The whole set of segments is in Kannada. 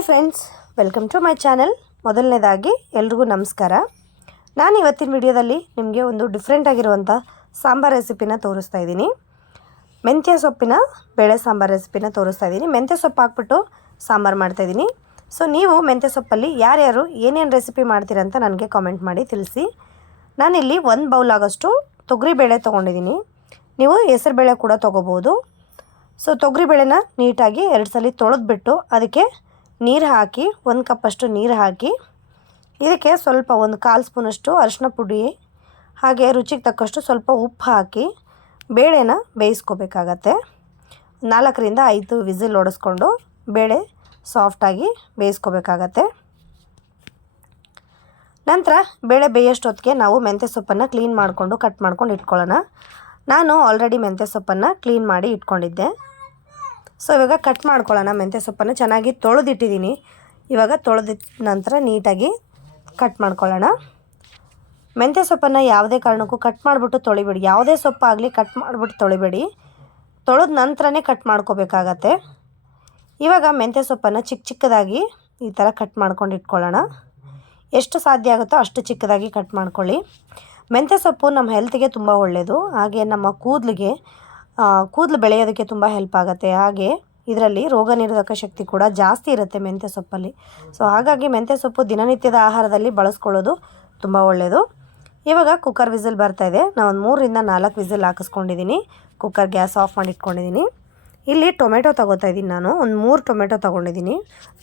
Hi friends, welcome to my channel. ಮೊದಲನೇದಾಗಿ ಎಲ್ರಿಗೂ ನಮಸ್ಕಾರ. ನಾನು ಇವತ್ತಿನ ವಿಡಿಯೋದಲ್ಲಿ ನಿಮಗೆ ಒಂದು ಡಿಫ್ರೆಂಟ್ ಆಗಿರುವಂಥ ಸಾಂಬಾರ್ ರೆಸಿಪಿನ ತೋರಿಸ್ತಾ ಇದ್ದೀನಿ. ಮೆಂತ್ಯ ಸೊಪ್ಪಿನ ಬೇಳೆ ಸಾಂಬಾರ್ ರೆಸಿಪಿನ ತೋರಿಸ್ತಾ ಇದ್ದೀನಿ. ಮೆಂತ್ಯ ಸೊಪ್ಪು ಹಾಕ್ಬಿಟ್ಟು ಸಾಂಬಾರು ಮಾಡ್ತಾಯಿದ್ದೀನಿ ಸೊ ನೀವು ಮೆಂತ್ಯ ಸೊಪ್ಪಲ್ಲಿ ಯಾರ್ಯಾರು ಏನೇನು ರೆಸಿಪಿ ಮಾಡ್ತೀರಂತ ನನಗೆ ಕಾಮೆಂಟ್ ಮಾಡಿ ತಿಳಿಸಿ. ನಾನಿಲ್ಲಿ ಒಂದು ಬೌಲ್ ಆಗೋಷ್ಟು ತೊಗರಿಬೇಳೆ ತೊಗೊಂಡಿದ್ದೀನಿ. ನೀವು ಹೆಸರುಬೇಳೆ ಕೂಡ ತೊಗೋಬೋದು. ಸೊ ತೊಗರಿಬೇಳೆನ ನೀಟಾಗಿ ಎರಡು ಸಲ ತೊಳೆದ್ಬಿಟ್ಟು ಅದಕ್ಕೆ ನೀರು ಹಾಕಿ, ಒಂದು ಕಪ್ಪಷ್ಟು ನೀರು ಹಾಕಿ, ಇದಕ್ಕೆ ಸ್ವಲ್ಪ ಒಂದು ಕಾಲು ಸ್ಪೂನಷ್ಟು ಅರಿಶಿನ ಪುಡಿ, ಹಾಗೆ ರುಚಿಗೆ ತಕ್ಕಷ್ಟು ಸ್ವಲ್ಪ ಉಪ್ಪು ಹಾಕಿ, ಬೇಳೆನ ಬೇಯಿಸ್ಕೋಬೇಕಾಗತ್ತೆ. ನಾಲ್ಕರಿಂದ ಐದು ವಿಸಿಲ್ ಓಡಿಸ್ಕೊಂಡು ಬೇಳೆ ಸಾಫ್ಟಾಗಿ ಬೇಯಿಸ್ಕೋಬೇಕಾಗತ್ತೆ. ನಂತರ ಬೇಳೆ ಬೇಯೋಷ್ಟೊತ್ತಿಗೆ ನಾವು ಮೆಂತ್ಯ ಸೊಪ್ಪನ್ನು ಕ್ಲೀನ್ ಮಾಡಿಕೊಂಡು ಕಟ್ ಮಾಡ್ಕೊಂಡು ಇಟ್ಕೊಳ್ಳೋಣ. ನಾನು ಆಲ್ರೆಡಿ ಮೆಂತ್ಯ ಸೊಪ್ಪನ್ನು ಕ್ಲೀನ್ ಮಾಡಿ ಇಟ್ಕೊಂಡಿದ್ದೆ. ಸೊ ಇವಾಗ ಕಟ್ ಮಾಡ್ಕೊಳ್ಳೋಣ. ಮೆಂತ್ಯ ಸೊಪ್ಪನ್ನು ಚೆನ್ನಾಗಿ ತೊಳೆದಿಟ್ಟಿದ್ದೀನಿ. ಇವಾಗ ತೊಳೆದಿಟ್ಟ ನಂತರ ನೀಟಾಗಿ ಕಟ್ ಮಾಡ್ಕೊಳ್ಳೋಣ. ಮೆಂತ್ಯ ಸೊಪ್ಪನ್ನು ಯಾವುದೇ ಕಾರಣಕ್ಕೂ ಕಟ್ ಮಾಡಿಬಿಟ್ಟು ತೊಳಿಬೇಡಿ. ಯಾವುದೇ ಸೊಪ್ಪಾಗಲಿ ಕಟ್ ಮಾಡಿಬಿಟ್ಟು ತೊಳಿಬೇಡಿ. ತೊಳೆದ ನಂತರನೇ ಕಟ್ ಮಾಡ್ಕೋಬೇಕಾಗತ್ತೆ. ಇವಾಗ ಮೆಂತ್ಯ ಸೊಪ್ಪನ್ನು ಚಿಕ್ಕ ಚಿಕ್ಕದಾಗಿ ಈ ಥರ ಕಟ್ ಮಾಡ್ಕೊಂಡು ಇಟ್ಕೊಳ್ಳೋಣ. ಎಷ್ಟು ಸಾಧ್ಯ ಆಗುತ್ತೋ ಅಷ್ಟು ಚಿಕ್ಕದಾಗಿ ಕಟ್ ಮಾಡ್ಕೊಳ್ಳಿ. ಮೆಂತ್ಯ ಸೊಪ್ಪು ನಮ್ಮ ಹೆಲ್ತಿಗೆ ತುಂಬ ಒಳ್ಳೆಯದು ಹಾಗೆ ನಮ್ಮ ಕೂದಲಿಗೆ ಕೂದಲು ಬೆಳೆಯೋದಕ್ಕೆ ತುಂಬ ಹೆಲ್ಪ್ ಆಗುತ್ತೆ. ಹಾಗೆ ಇದರಲ್ಲಿ ರೋಗ ನಿರೋಧಕ ಶಕ್ತಿ ಕೂಡ ಜಾಸ್ತಿ ಇರುತ್ತೆ ಮೆಂತ್ಯ ಸೊಪ್ಪಲ್ಲಿ. ಸೊ ಹಾಗಾಗಿ ಮೆಂತ್ಯ ಸೊಪ್ಪು ದಿನನಿತ್ಯದ ಆಹಾರದಲ್ಲಿ ಬಳಸ್ಕೊಳ್ಳೋದು ತುಂಬ ಒಳ್ಳೆಯದು ಇವಾಗ ಕುಕ್ಕರ್ ವಿಸಿಲ್ ಬರ್ತಾಯಿದೆ ನಾನು ಒಂದು ಮೂರರಿಂದ ನಾಲ್ಕು ವಿಸಿಲ್ ಹಾಕಿಸ್ಕೊಂಡಿದ್ದೀನಿ ಕುಕ್ಕರ್ ಗ್ಯಾಸ್ ಆಫ್ ಮಾಡಿ ಇಟ್ಕೊಂಡಿದ್ದೀನಿ ಇಲ್ಲಿ ಟೊಮೆಟೊ ತೊಗೋತಾ ಇದ್ದೀನಿ ನಾನು. ಒಂದು ಮೂರು ಟೊಮೆಟೊ ತೊಗೊಂಡಿದ್ದೀನಿ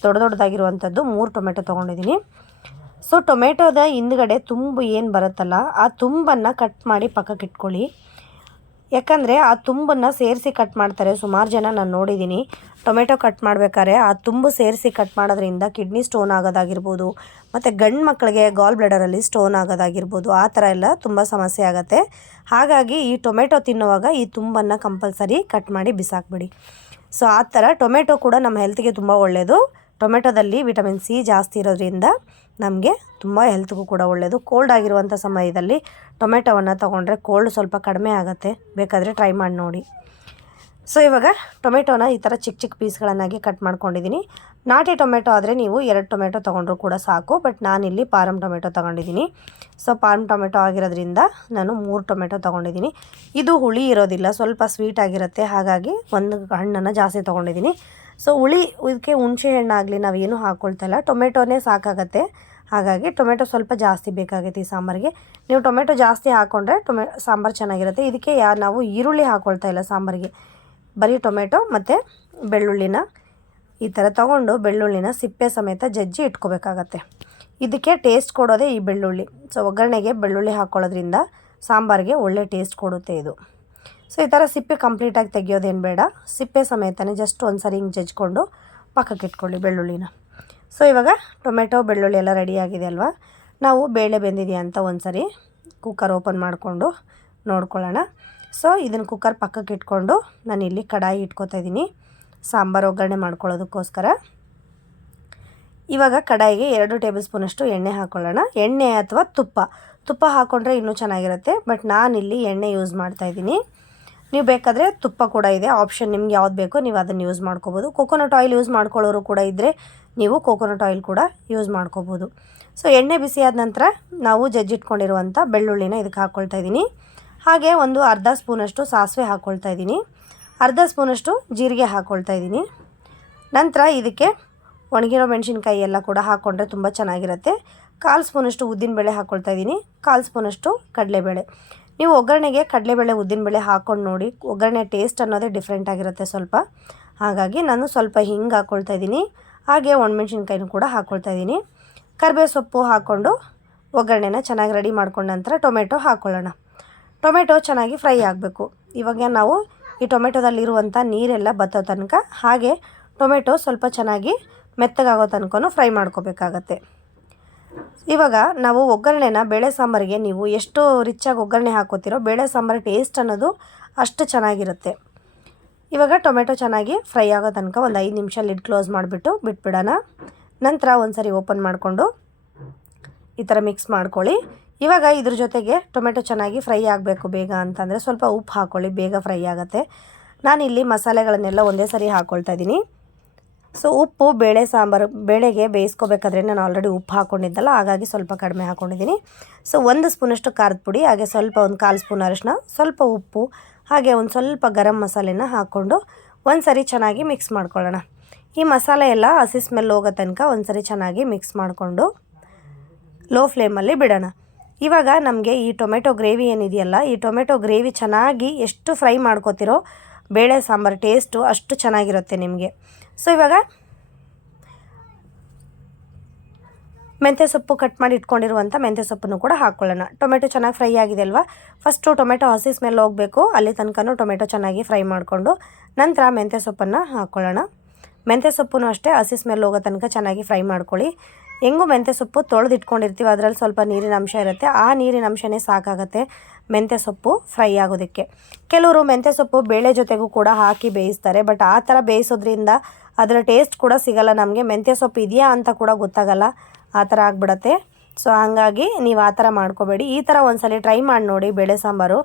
ದೊಡ್ಡ ದೊಡ್ಡದಾಗಿರುವಂಥದ್ದು ಮೂರು ಟೊಮೆಟೊ ತೊಗೊಂಡಿದ್ದೀನಿ ಸೊ ಟೊಮೆಟೊದ ಹಿಂದ್ಗಡೆ ತುಂಬು ಏನು ಬರುತ್ತಲ್ಲ, ಆ ತುಂಬನ್ನು ಕಟ್ ಮಾಡಿ ಪಕ್ಕಕ್ಕೆ ಇಟ್ಕೊಳ್ಳಿ ಯಾಕಂದರೆ ಆ ತುಂಬನ್ನು ಸೇರಿಸಿ ಕಟ್ ಮಾಡ್ತಾರೆ. ಸುಮಾರು ಜನ ನಾನು ನೋಡಿದ್ದೀನಿ ಟೊಮೆಟೊ ಕಟ್ ಮಾಡಬೇಕಾದ್ರೆ ಆ ತುಂಬು ಸೇರಿಸಿ ಕಟ್ ಮಾಡೋದ್ರಿಂದ ಕಿಡ್ನಿ ಸ್ಟೋನ್ ಆಗೋದಾಗಿರ್ಬೋದು, ಮತ್ತು ಗಂಡು ಮಕ್ಕಳಿಗೆ ಗಾಲ್ ಬ್ಲಡರಲ್ಲಿ ಸ್ಟೋನ್ ಆಗೋದಾಗಿರ್ಬೋದು, ಆ ಥರ ಎಲ್ಲ ತುಂಬ ಸಮಸ್ಯೆ ಆಗುತ್ತೆ. ಹಾಗಾಗಿ ಈ ಟೊಮೆಟೊ ತಿನ್ನುವಾಗ ಈ ತುಂಬನ್ನು ಕಂಪಲ್ಸರಿ ಕಟ್ ಮಾಡಿ ಬಿಸಾಕ್ಬಿಡಿ. ಸೊ ಆ ಥರ ಟೊಮೆಟೊ ಕೂಡ ನಮ್ಮ ಹೆಲ್ತ್ಗೆ ತುಂಬ ಒಳ್ಳೆಯದು ಟೊಮೆಟೊದಲ್ಲಿ ವಿಟಮಿನ್ ಸಿ ಜಾಸ್ತಿ ಇರೋದ್ರಿಂದ ನಮಗೆ ತುಂಬ ಹೆಲ್ತ್ಗೂ ಕೂಡ ಒಳ್ಳೆಯದು ಕೋಲ್ಡ್ ಆಗಿರುವಂಥ ಸಮಯದಲ್ಲಿ ಟೊಮೆಟೊವನ್ನು ತೊಗೊಂಡ್ರೆ ಕೋಲ್ಡ್ ಸ್ವಲ್ಪ ಕಡಿಮೆ ಆಗುತ್ತೆ. ಬೇಕಾದರೆ ಟ್ರೈ ಮಾಡಿ ನೋಡಿ. ಸೊ, ಇವಾಗ ಟೊಮೆಟೊನ ಈ ಥರ ಚಿಕ್ಕ ಚಿಕ್ಕ ಪೀಸ್ಗಳನ್ನಾಗಿ ಕಟ್ ಮಾಡ್ಕೊಂಡಿದ್ದೀನಿ. ನಾಟಿ ಟೊಮೆಟೊ ಆದರೆ ನೀವು ಎರಡು ಟೊಮೆಟೊ ತೊಗೊಂಡ್ರು ಕೂಡ ಸಾಕು, ಬಟ್ ನಾನಿಲ್ಲಿ ಪಾರಮ್ ಟೊಮೆಟೊ ತೊಗೊಂಡಿದ್ದೀನಿ. ಸೊ ಪಾರಮ್ ಟೊಮೆಟೊ ಆಗಿರೋದ್ರಿಂದ ನಾನು ಮೂರು ಟೊಮೆಟೊ ತೊಗೊಂಡಿದ್ದೀನಿ. ಇದು ಹುಳಿ ಇರೋದಿಲ್ಲ, ಸ್ವಲ್ಪ ಸ್ವೀಟ್ ಆಗಿರುತ್ತೆ. ಹಾಗಾಗಿ ಒಂದು ಹಣ್ಣನ್ನು ಜಾಸ್ತಿ ತೊಗೊಂಡಿದ್ದೀನಿ. ಸೊ ಹುಳಿ ಇದಕ್ಕೆ ಹುಣಸೆ ಹಣ್ಣಾಗಲಿ ನಾವೇನು ಹಾಕ್ಕೊಳ್ತಾ ಇಲ್ಲ. ಟೊಮೆಟೊನೇ ಸಾಕಾಗತ್ತೆ. ಹಾಗಾಗಿ ಟೊಮೆಟೊ ಸ್ವಲ್ಪ ಜಾಸ್ತಿ ಬೇಕಾಗುತ್ತೆ ಈ ಸಾಂಬಾರಿಗೆ. ನೀವು ಟೊಮೆಟೊ ಜಾಸ್ತಿ ಹಾಕ್ಕೊಂಡ್ರೆ ಟೊಮೆ, ಸಾಂಬಾರು ಚೆನ್ನಾಗಿರುತ್ತೆ. ಇದಕ್ಕೆ ಯಾ, ನಾವು ಈರುಳ್ಳಿ ಹಾಕ್ಕೊಳ್ತಾ ಇಲ್ಲ ಸಾಂಬಾರಿಗೆ. ಬರೀ ಟೊಮೆಟೊ ಮತ್ತು ಬೆಳ್ಳುಳ್ಳಿನ ಈ ಥರ ತೊಗೊಂಡು ಬೆಳ್ಳುಳ್ಳಿನ ಸಿಪ್ಪೆ ಸಮೇತ ಜಜ್ಜಿ ಇಟ್ಕೋಬೇಕಾಗತ್ತೆ. ಇದಕ್ಕೆ ಟೇಸ್ಟ್ ಕೊಡೋದೇ ಈ ಬೆಳ್ಳುಳ್ಳಿ. ಸೊ, ಒಗ್ಗರಣೆಗೆ ಬೆಳ್ಳುಳ್ಳಿ ಹಾಕ್ಕೊಳ್ಳೋದ್ರಿಂದ ಸಾಂಬಾರಿಗೆ ಒಳ್ಳೆ ಟೇಸ್ಟ್ ಕೊಡುತ್ತೆ ಇದು. ಸೊ ಈ ಥರ ಸಿಪ್ಪೆ ಕಂಪ್ಲೀಟಾಗಿ ತೆಗಿಯೋದೇನು ಬೇಡ. ಸಿಪ್ಪೆ ಸಮೇತನೇ ಜಸ್ಟ್ ಒಂದು ಸರಿ ಹಿಂಗೆ ಜಜ್ಕೊಂಡು ಪಕ್ಕಕ್ಕೆ ಇಟ್ಕೊಳ್ಳಿ ಬೆಳ್ಳುಳ್ಳಿನ. ಸೊ ಇವಾಗ ಟೊಮೆಟೊ, ಬೆಳ್ಳುಳ್ಳಿ ಎಲ್ಲ ರೆಡಿಯಾಗಿದೆ ಅಲ್ವಾ? ನಾವು ಬೇಳೆ ಬೆಂದಿದೆಯಾ ಅಂತ ಒಂದು ಸರಿ ಕುಕ್ಕರ್ ಓಪನ್ ಮಾಡಿಕೊಂಡು ನೋಡ್ಕೊಳ್ಳೋಣ. ಸೊ ಇದನ್ನು ಕುಕ್ಕರ್ ಪಕ್ಕಕ್ಕೆ ಇಟ್ಕೊಂಡು ನಾನು ಇಲ್ಲಿ ಕಡಾಯಿ ಇಟ್ಕೊತಾ ಇದ್ದೀನಿ. ಸಾಂಬಾರು ಒಗ್ಗರಣೆ ಮಾಡ್ಕೊಳ್ಳೋದಕ್ಕೋಸ್ಕರ. ಇವಾಗ ಕಡಾಯಿಗೆ ಎರಡು ಟೇಬಲ್ ಸ್ಪೂನಷ್ಟು ಎಣ್ಣೆ ಹಾಕ್ಕೊಳ್ಳೋಣ ಎಣ್ಣೆ ಅಥವಾ ತುಪ್ಪ. ತುಪ್ಪ ಹಾಕ್ಕೊಂಡ್ರೆ ಇನ್ನೂ ಚೆನ್ನಾಗಿರುತ್ತೆ, ಬಟ್ ನಾನಿಲ್ಲಿ ಎಣ್ಣೆ ಯೂಸ್ ಮಾಡ್ತಾಯಿದ್ದೀನಿ ನೀವು ಬೇಕಾದರೆ ತುಪ್ಪ ಕೂಡ ಇದೆ. ಆಪ್ಷನ್ ನಿಮ್ಗೆ ಯಾವ್ದು ಬೇಕೋ ನೀವು ಅದನ್ನು ಯೂಸ್ ಮಾಡ್ಕೋಬೋದು. ಕೊಕೊನಟ್ ಆಯಿಲ್ ಯೂಸ್ ಮಾಡ್ಕೊಳ್ಳೋರು ಕೂಡ ಇದ್ದರೆ ನೀವು ಕೋಕೋನಟ್ ಆಯಿಲ್ ಕೂಡ ಯೂಸ್ ಮಾಡ್ಕೋಬೋದು. ಸೊ ಎಣ್ಣೆ ಬಿಸಿಯಾದ ನಂತರ ನಾವು ಜಜ್ಜಿಟ್ಕೊಂಡಿರುವಂಥ ಬೆಳ್ಳುಳ್ಳಿನ ಇದಕ್ಕೆ ಹಾಕ್ಕೊಳ್ತಾ ಇದ್ದೀನಿ. ಹಾಗೆ ಒಂದು ಅರ್ಧ ಸ್ಪೂನಷ್ಟು ಸಾಸಿವೆ ಹಾಕ್ಕೊಳ್ತಾ ಇದ್ದೀನಿ. ಅರ್ಧ ಸ್ಪೂನಷ್ಟು ಜೀರಿಗೆ ಹಾಕ್ಕೊಳ್ತಾ ಇದ್ದೀನಿ. ನಂತರ ಇದಕ್ಕೆ ಒಣಗಿರೋ ಮೆಣಸಿನ್ಕಾಯಿ ಎಲ್ಲ ಕೂಡ ಹಾಕ್ಕೊಂಡ್ರೆ ತುಂಬ ಚೆನ್ನಾಗಿರುತ್ತೆ. ಕಾಲು ಸ್ಪೂನಷ್ಟು ಉದ್ದಿನಬೇಳೆ ಹಾಕ್ಕೊಳ್ತಾ ಇದ್ದೀನಿ. ಕಾಲು ಸ್ಪೂನಷ್ಟು ಕಡಲೆಬೇಳೆ. ನೀವು ಒಗ್ಗರಣೆಗೆ ಕಡಲೆಬೇಳೆ, ಉದ್ದಿನಬೇಳೆ ಹಾಕ್ಕೊಂಡು ನೋಡಿ. ಒಗ್ಗರಣೆ ಟೇಸ್ಟ್ ಅನ್ನೋದೇ ಡಿಫ್ರೆಂಟ್ ಆಗಿರುತ್ತೆ ಸ್ವಲ್ಪ. ಹಾಗಾಗಿ ನಾನು ಸ್ವಲ್ಪ ಹಿಂಗೆ ಹಾಕ್ಕೊಳ್ತಾ ಇದ್ದೀನಿ. ಹಾಗೆ ಒಣಮೆಣ್ಸಿನ್ಕಾಯಿನೂ ಕೂಡ ಹಾಕ್ಕೊಳ್ತಾ ಇದ್ದೀನಿ. ಕರಿಬೇವು ಸೊಪ್ಪು ಹಾಕ್ಕೊಂಡು ಒಗ್ಗರಣೆನ ಚೆನ್ನಾಗಿ ರೆಡಿ ಮಾಡ್ಕೊಂಡ ನಂತರ ಟೊಮೆಟೊ ಹಾಕ್ಕೊಳ್ಳೋಣ ಟೊಮೆಟೊ ಚೆನ್ನಾಗಿ ಫ್ರೈ ಆಗಬೇಕು. ಇವಾಗ ನಾವು ಈ ಟೊಮೆಟೊದಲ್ಲಿರುವಂಥ ನೀರೆಲ್ಲ ಬತ್ತೋ ತನಕ ಹಾಗೆ ಟೊಮೆಟೊ ಸ್ವಲ್ಪ ಚೆನ್ನಾಗಿ ಮೆತ್ತಗಾಗೋ ತನಕ ಫ್ರೈ ಮಾಡ್ಕೋಬೇಕಾಗತ್ತೆ. ಇವಾಗ ನಾವು ಒಗ್ಗರಣೆನ ಬೇಳೆ ಸಾಂಬಾರಿಗೆ ನೀವು ಎಷ್ಟು ರಿಚ್ಚಾಗಿ ಒಗ್ಗರಣೆ ಹಾಕೋತಿರೋ ಬೇಳೆ ಸಾಂಬಾರು ಟೇಸ್ಟ್ ಅನ್ನೋದು ಅಷ್ಟು ಚೆನ್ನಾಗಿರುತ್ತೆ. ಇವಾಗ ಟೊಮೆಟೊ ಚೆನ್ನಾಗಿ ಫ್ರೈ ಆಗೋ ತನಕ ಒಂದು ಐದು ನಿಮಿಷ ಲಿಡ್ ಕ್ಲೋಸ್ ಮಾಡಿಬಿಟ್ಟು ಬಿಟ್ಬಿಡೋಣ. ನಂತರ ಒಂದು ಸರಿ ಓಪನ್ ಮಾಡಿಕೊಂಡು ಈ ಥರ ಮಿಕ್ಸ್ ಮಾಡ್ಕೊಳ್ಳಿ. ಇವಾಗ ಇದ್ರ ಜೊತೆಗೆ ಟೊಮೆಟೊ ಚೆನ್ನಾಗಿ ಫ್ರೈ ಆಗಬೇಕು ಬೇಗ ಅಂತಂದರೆ ಸ್ವಲ್ಪ ಉಪ್ಪು ಹಾಕ್ಕೊಳ್ಳಿ ಬೇಗ ಫ್ರೈ ಆಗುತ್ತೆ. ನಾನಿಲ್ಲಿ ಮಸಾಲೆಗಳನ್ನೆಲ್ಲ ಒಂದೇ ಸರಿ ಹಾಕ್ಕೊಳ್ತಾ ಇದ್ದೀನಿ. ಸೊ ಉಪ್ಪು, ಬೇಳೆ, ಸಾಂಬಾರು ಬೇಳೆಗೆ ಬೇಯಿಸ್ಕೋಬೇಕಾದ್ರೆ ನಾನು ಆಲ್ರೆಡಿ ಉಪ್ಪು ಹಾಕ್ಕೊಂಡಿದ್ದಲ್ಲ ಹಾಗಾಗಿ ಸ್ವಲ್ಪ ಕಡಿಮೆ ಹಾಕ್ಕೊಂಡಿದ್ದೀನಿ ಸೊ ಒಂದು ಸ್ಪೂನಷ್ಟು ಖಾರದ ಪುಡಿ, ಹಾಗೆ ಸ್ವಲ್ಪ ಒಂದು ಕಾಲು ಸ್ಪೂನ್ ಅರಿಶಿನ ಸ್ವಲ್ಪ ಉಪ್ಪು, ಹಾಗೆ ಒಂದು ಸ್ವಲ್ಪ ಗರಂ ಮಸಾಲೆನ ಹಾಕ್ಕೊಂಡು ಒಂದು ಸರಿ ಚೆನ್ನಾಗಿ ಮಿಕ್ಸ್ ಮಾಡ್ಕೊಳ್ಳೋಣ. ಈ ಮಸಾಲೆ ಎಲ್ಲ ಹಸಿ ಸ್ಮೆಲ್ ಹೋಗೋ ತನಕ ಒಂದು ಸರಿ ಚೆನ್ನಾಗಿ ಮಿಕ್ಸ್ ಮಾಡಿಕೊಂಡು ಲೋ ಫ್ಲೇಮಲ್ಲಿ ಬಿಡೋಣ. ಇವಾಗ ನಮಗೆ ಈ ಟೊಮೆಟೊ ಗ್ರೇವಿ ಏನಿದೆಯಲ್ಲ, ಈ ಟೊಮೆಟೊ ಗ್ರೇವಿ ಚೆನ್ನಾಗಿ ಎಷ್ಟು ಫ್ರೈ ಮಾಡ್ಕೋತಿರೋ ಬೇಳೆ ಸಾಂಬಾರು ಟೇಸ್ಟು ಅಷ್ಟು ಚೆನ್ನಾಗಿರುತ್ತೆ ನಿಮಗೆ. ಸೊ ಇವಾಗ ಮೆಂತ್ಯ ಸೊಪ್ಪು ಕಟ್ ಮಾಡಿ ಇಟ್ಕೊಂಡಿರುವಂಥ ಮೆಂತ್ಯ ಸೊಪ್ಪನ್ನು ಕೂಡ ಹಾಕ್ಕೊಳ್ಳೋಣ ಟೊಮೆಟೊ ಚೆನ್ನಾಗಿ ಫ್ರೈ ಆಗಿದೆ ಅಲ್ವಾ? ಫಸ್ಟು ಟೊಮೆಟೊ ಹಸಿ ಸ್ಮೆಲ್ ಹೋಗಬೇಕು. ಅಲ್ಲಿ ತನಕನೂ ಟೊಮೆಟೊ ಚೆನ್ನಾಗಿ ಫ್ರೈ ಮಾಡಿಕೊಂಡು ನಂತರ ಮೆಂತ್ಯ ಸೊಪ್ಪನ್ನು ಹಾಕ್ಕೊಳ್ಳೋಣ ಮೆಂತ್ಯ ಸೊಪ್ಪು ಅಷ್ಟೇ ಹಸಿ ಸ್ಮೆಲ್ ಹೋಗೋ ತನಕ ಚೆನ್ನಾಗಿ ಫ್ರೈ ಮಾಡ್ಕೊಳ್ಳಿ. ಹೆಂಗು ಮೆಂತ್ಯ ಸೊಪ್ಪು ತೊಳೆದಿಟ್ಕೊಂಡಿರ್ತೀವಿ, ಅದರಲ್ಲಿ ಸ್ವಲ್ಪ ನೀರಿನ ಅಂಶ ಇರುತ್ತೆ. ಆ ನೀರಿನ ಅಂಶನೇ ಸಾಕಾಗುತ್ತೆ ಮೆಂತ್ಯ ಸೊಪ್ಪು ಫ್ರೈ ಆಗೋದಕ್ಕೆ. ಕೆಲವರು ಮೆಂತ್ಯ ಸೊಪ್ಪು ಬೇಳೆ ಜೊತೆಗೂ ಕೂಡ ಹಾಕಿ ಬೇಯಿಸ್ತಾರೆ, ಬಟ್ ಆ ಥರ ಬೇಯಿಸೋದ್ರಿಂದ ಅದರ ಟೇಸ್ಟ್ ಕೂಡ ಸಿಗಲ್ಲ ನಮಗೆ. ಮೆಂತ್ಯ ಸೊಪ್ಪು ಇದೆಯಾ ಅಂತ ಕೂಡ ಗೊತ್ತಾಗಲ್ಲ, ಆ ಥರ ಆಗ್ಬಿಡತ್ತೆ. ಸೊ, ಹಾಗಾಗಿ ನೀವು ಆ ಥರ ಮಾಡ್ಕೋಬೇಡಿ. ಈ ಥರ ಒಂದ್ಸಲ ಟ್ರೈ ಮಾಡಿ ನೋಡಿ, ಬೇಳೆ ಸಾಂಬಾರು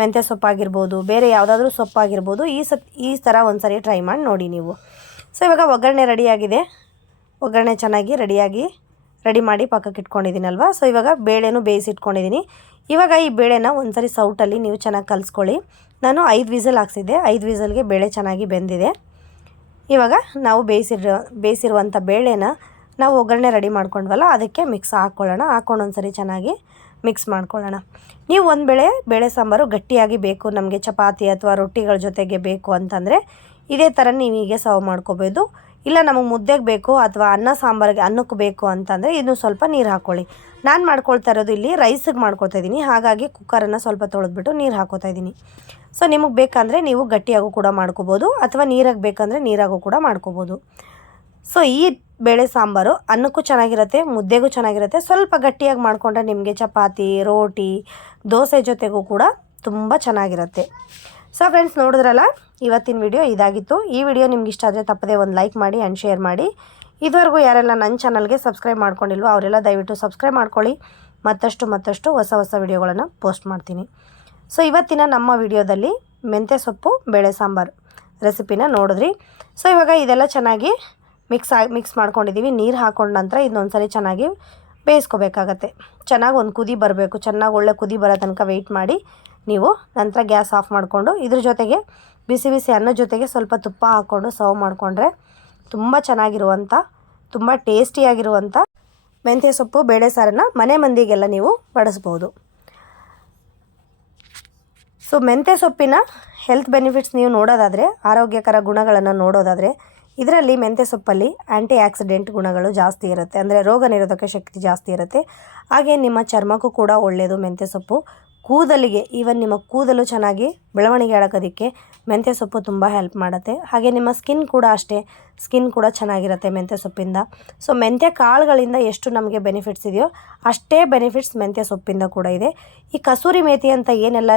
ಮೆಂತ್ಯ ಸೊಪ್ಪಾಗಿರ್ಬೋದು, ಬೇರೆ ಯಾವುದಾದ್ರೂ ಸೊಪ್ಪಾಗಿರ್ಬೋದು, ಈ ಸತ್, ಈ ಥರ ಒಂದ್ಸರಿ ಟ್ರೈ ಮಾಡಿ ನೋಡಿ ನೀವು. ಸೊ, ಇವಾಗ ಒಗ್ಗರಣೆ ರೆಡಿಯಾಗಿದೆ ಒಗ್ಗರಣೆ ಚೆನ್ನಾಗಿ ರೆಡಿಯಾಗಿ ರೆಡಿ ಮಾಡಿ ಪಕ್ಕಕ್ಕೆ ಇಟ್ಕೊಂಡಿದ್ದೀನಲ್ವ? ಸೊ ಇವಾಗ ಬೇಳೆನೂ ಬೇಯಿಸಿಟ್ಕೊಂಡಿದ್ದೀನಿ ಇವಾಗ ಈ ಬೇಳೆನ ಒಂದ್ಸರಿ ಸೌಟಲ್ಲಿ ನೀವು ಚೆನ್ನಾಗಿ ಕಲಿಸ್ಕೊಳ್ಳಿ. ನಾನು ಐದು ವಿಸಲ್ ಹಾಕ್ಸಿದ್ದೆ. ಐದು ವಿಸಲ್ಗೆ ಬೇಳೆ ಚೆನ್ನಾಗಿ ಬೆಂದಿದೆ. ಇವಾಗ ನಾವು ಬೇಯಿಸಿರೋ, ಬೇಯಿಸಿರುವಂಥ ಬೇಳೆನ ನಾವು ಒಗ್ಗರಣೆ ರೆಡಿ ಮಾಡ್ಕೊಂಡ್ವಲ್ಲ, ಅದಕ್ಕೆ ಮಿಕ್ಸ್ ಹಾಕ್ಕೊಳ್ಳೋಣ. ಹಾಕ್ಕೊಂಡು ಒಂದ್ಸರಿ ಚೆನ್ನಾಗಿ ಮಿಕ್ಸ್ ಮಾಡ್ಕೊಳ್ಳೋಣ. ನೀವು ಒಂದು ಬೇಳೆ ಬೇಳೆ ಸಾಂಬಾರು ಗಟ್ಟಿಯಾಗಿ ಬೇಕು, ನಮಗೆ ಚಪಾತಿ ಅಥವಾ ರೊಟ್ಟಿಗಳ ಜೊತೆಗೆ ಬೇಕು ಅಂತಂದರೆ, ಇದೇ ಥರ ನೀವು ಹೀಗೆ ಸರ್ವ್ ಮಾಡ್ಕೋಬೋದು. ಇಲ್ಲ ನಮಗೆ ಮುದ್ದೆಗೆ ಬೇಕು ಅಥವಾ ಅನ್ನ ಸಾಂಬಾರಿಗೆ ಅನ್ನಕ್ಕೆ ಬೇಕು ಅಂತಂದರೆ ಇನ್ನು ಸ್ವಲ್ಪ ನೀರು ಹಾಕ್ಕೊಳ್ಳಿ. ನಾನು ಮಾಡ್ಕೊಳ್ತಾ ಇರೋದು ಇಲ್ಲಿ ರೈಸಿಗೆ ಮಾಡ್ಕೊಳ್ತಾ ಇದ್ದೀನಿ. ಹಾಗಾಗಿ ಕುಕ್ಕರನ್ನು ಸ್ವಲ್ಪ ತೊಳೆದ್ಬಿಟ್ಟು ನೀರು ಹಾಕೋತಾ ಇದ್ದೀನಿ. ಸೊ ನಿಮಗೆ ಬೇಕಂದರೆ ನೀವು ಗಟ್ಟಿಯಾಗೂ ಕೂಡ ಮಾಡ್ಕೋಬೋದು ಅಥವಾ ನೀರಾಗಿ ಬೇಕಂದರೆ ನೀರಾಗೂ ಕೂಡ ಮಾಡ್ಕೋಬೋದು. ಸೊ ಈ ಬೇಳೆ ಸಾಂಬಾರು ಅನ್ನಕ್ಕೂ ಚೆನ್ನಾಗಿರುತ್ತೆ, ಮುದ್ದೆಗೂ ಚೆನ್ನಾಗಿರುತ್ತೆ. ಸ್ವಲ್ಪ ಗಟ್ಟಿಯಾಗಿ ಮಾಡಿಕೊಂಡ್ರೆ ನಿಮಗೆ ಚಪಾತಿ, ರೋಟಿ, ದೋಸೆ ಜೊತೆಗೂ ಕೂಡ ತುಂಬ ಚೆನ್ನಾಗಿರುತ್ತೆ. ಸೊ ಫ್ರೆಂಡ್ಸ್ ನೋಡಿದ್ರಲ್ಲ? ಇವತ್ತಿನ ವಿಡಿಯೋ ಇದಾಗಿತ್ತು. ಈ ವಿಡಿಯೋ ನಿಮ್ಗೆ ಇಷ್ಟ ಆದರೆ ತಪ್ಪದೆ ಒಂದು ಲೈಕ್ ಮಾಡಿ ಆ್ಯಂಡ್ ಶೇರ್ ಮಾಡಿ. ಇದುವರೆಗೂ ಯಾರೆಲ್ಲ ನನ್ನ ಚಾನಲ್ಗೆ ಸಬ್ಸ್ಕ್ರೈಬ್ ಮಾಡ್ಕೊಂಡಿಲ್ವೋ ಅವರೆಲ್ಲ ದಯವಿಟ್ಟು ಸಬ್ಸ್ಕ್ರೈಬ್ ಮಾಡ್ಕೊಳ್ಳಿ. ಮತ್ತಷ್ಟು ಮತ್ತಷ್ಟು ಹೊಸ ಹೊಸ ವಿಡಿಯೋಗಳನ್ನು ಪೋಸ್ಟ್ ಮಾಡ್ತೀನಿ. ಸೊ ಇವತ್ತಿನ ನಮ್ಮ ವಿಡಿಯೋದಲ್ಲಿ ಮೆಂತ್ಯ ಸೊಪ್ಪು, ಬೇಳೆ ಸಾಂಬಾರು ರೆಸಿಪಿನ ನೋಡಿದ್ರಿ. ಸೊ ಇವಾಗ ಇದೆಲ್ಲ ಚೆನ್ನಾಗಿ ಮಿಕ್ಸ್ ಆಗಿ ಮಿಕ್ಸ್ ಮಾಡ್ಕೊಂಡಿದ್ದೀವಿ ನೀರು ಹಾಕೊಂಡ ನಂತರ ಇದನ್ನೊಂದ್ಸರಿ ಚೆನ್ನಾಗಿ ಬೇಯಿಸ್ಕೋಬೇಕಾಗತ್ತೆ. ಚೆನ್ನಾಗಿ ಒಂದು ಕುದಿ ಬರಬೇಕು. ಚೆನ್ನಾಗಿ ಒಳ್ಳೆ ಕುದಿ ಬರೋ ತನಕ ವೆಯ್ಟ್ ಮಾಡಿ. ನೀವು ನಂತರ ಗ್ಯಾಸ್ ಆಫ್ ಮಾಡಿಕೊಂಡು ಇದ್ರ ಜೊತೆಗೆ ಬಿಸಿ ಬಿಸಿ ಅನ್ನದ ಜೊತೆಗೆ ಸ್ವಲ್ಪ ತುಪ್ಪ ಹಾಕ್ಕೊಂಡು ಸರ್ವ್ ಮಾಡಿಕೊಂಡ್ರೆ ತುಂಬ ಚೆನ್ನಾಗಿರುವಂಥ, ತುಂಬ ಟೇಸ್ಟಿಯಾಗಿರುವಂಥ ಮೆಂತ್ಯ ಸೊಪ್ಪು, ಬೇಳೆ ಸಾರನ್ನು ಮನೆ ಮಂದಿಗೆಲ್ಲ ನೀವು ಬಡಿಸ್ಬೋದು. ಸೊ, ಮೆಂತ್ಯ ಸೊಪ್ಪಿನ ಹೆಲ್ತ್ ಬೆನಿಫಿಟ್ಸ್ ನೀವು ನೋಡೋದಾದರೆ, ಆರೋಗ್ಯಕರ ಗುಣಗಳನ್ನು ನೋಡೋದಾದರೆ, ಇದರಲ್ಲಿ ಮೆಂತ್ಯ ಸೊಪ್ಪಲ್ಲಿ ಆ್ಯಂಟಿ ಆಕ್ಸಿಡೆಂಟ್ ಗುಣಗಳು ಜಾಸ್ತಿ ಇರುತ್ತೆ. ಅಂದರೆ ರೋಗ ನಿರೋಧಕ ಶಕ್ತಿ ಜಾಸ್ತಿ ಇರುತ್ತೆ. ಹಾಗೆ ನಿಮ್ಮ ಚರ್ಮಕ್ಕೂ ಕೂಡ ಒಳ್ಳೆಯದು ಮೆಂತ್ಯ ಸೊಪ್ಪು. ಕೂದಲಿಗೆ ಈವನ್ ನಿಮ್ಮ ಕೂದಲು ಚೆನ್ನಾಗಿ ಬೆಳವಣಿಗೆ ಆಡೋಕೋದಕ್ಕೆ ಮೆಂತ್ಯ ಸೊಪ್ಪು ತುಂಬ ಹೆಲ್ಪ್ ಮಾಡುತ್ತೆ. ಹಾಗೆ ನಿಮ್ಮ ಸ್ಕಿನ್ ಕೂಡ ಅಷ್ಟೇ ಸ್ಕಿನ್ ಕೂಡ ಚೆನ್ನಾಗಿರುತ್ತೆ ಮೆಂತ್ಯ ಸೊಪ್ಪಿಂದ. ಸೊ ಮೆಂತ್ಯ ಕಾಳುಗಳಿಂದ ಎಷ್ಟು ನಮಗೆ ಬೆನಿಫಿಟ್ಸ್ ಇದೆಯೋ ಅಷ್ಟೇ ಬೆನಿಫಿಟ್ಸ್ ಮೆಂತ್ಯ ಸೊಪ್ಪಿಂದ ಕೂಡ ಇದೆ. ಈ ಕಸೂರಿ ಮೇಥಿ ಅಂತ ಏನೆಲ್ಲ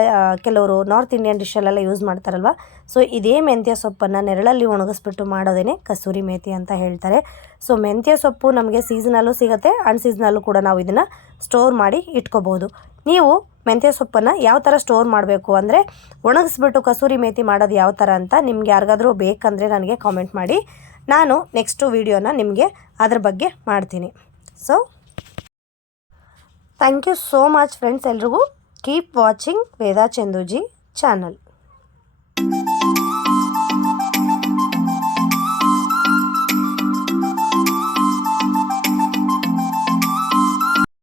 ಕೆಲವರು ನಾರ್ತ್ ಇಂಡಿಯನ್ ಡಿಶಲ್ಲೆಲ್ಲ ಯೂಸ್ ಮಾಡ್ತಾರಲ್ವ? ಸೊ ಇದೇ ಮೆಂತ್ಯ ಸೊಪ್ಪನ್ನು ನೆರಳಲ್ಲಿ ಒಣಗಿಸ್ಬಿಟ್ಟು ಮಾಡೋದೇ ಕಸೂರಿ ಮೇಥಿ ಅಂತ ಹೇಳ್ತಾರೆ. ಸೊ ಮೆಂತ್ಯ ಸೊಪ್ಪು ನಮಗೆ ಸೀಸನಲ್ಲೂ ಸಿಗುತ್ತೆ ಅನ್ಸೀಸನಲ್ಲೂ ಕೂಡ ನಾವು ಇದನ್ನು ಸ್ಟೋರ್ ಮಾಡಿ ಇಟ್ಕೋಬೋದು. ನೀವು ಮೆಂತ್ಯ ಸೊಪ್ಪನ್ನು ಯಾವ ಥರ ಸ್ಟೋರ್ ಮಾಡಬೇಕು ಅಂದರೆ ಒಣಗಿಸ್ಬಿಟ್ಟು ಕಸೂರಿ ಮೇತಿ ಮಾಡೋದು ಯಾವ ಥರ ಅಂತ ನಿಮ್ಗೆ ಯಾರಿಗಾದರೂ ಬೇಕಂದರೆ ನನಗೆ ಕಾಮೆಂಟ್ ಮಾಡಿ. ನಾನು ನೆಕ್ಸ್ಟು ವೀಡಿಯೋನ ನಿಮಗೆ ಅದ್ರ ಬಗ್ಗೆ ಮಾಡ್ತೀನಿ. So thank you so much friends ಎಲ್ರಿಗೂ. Keep watching Veda Chanduji channel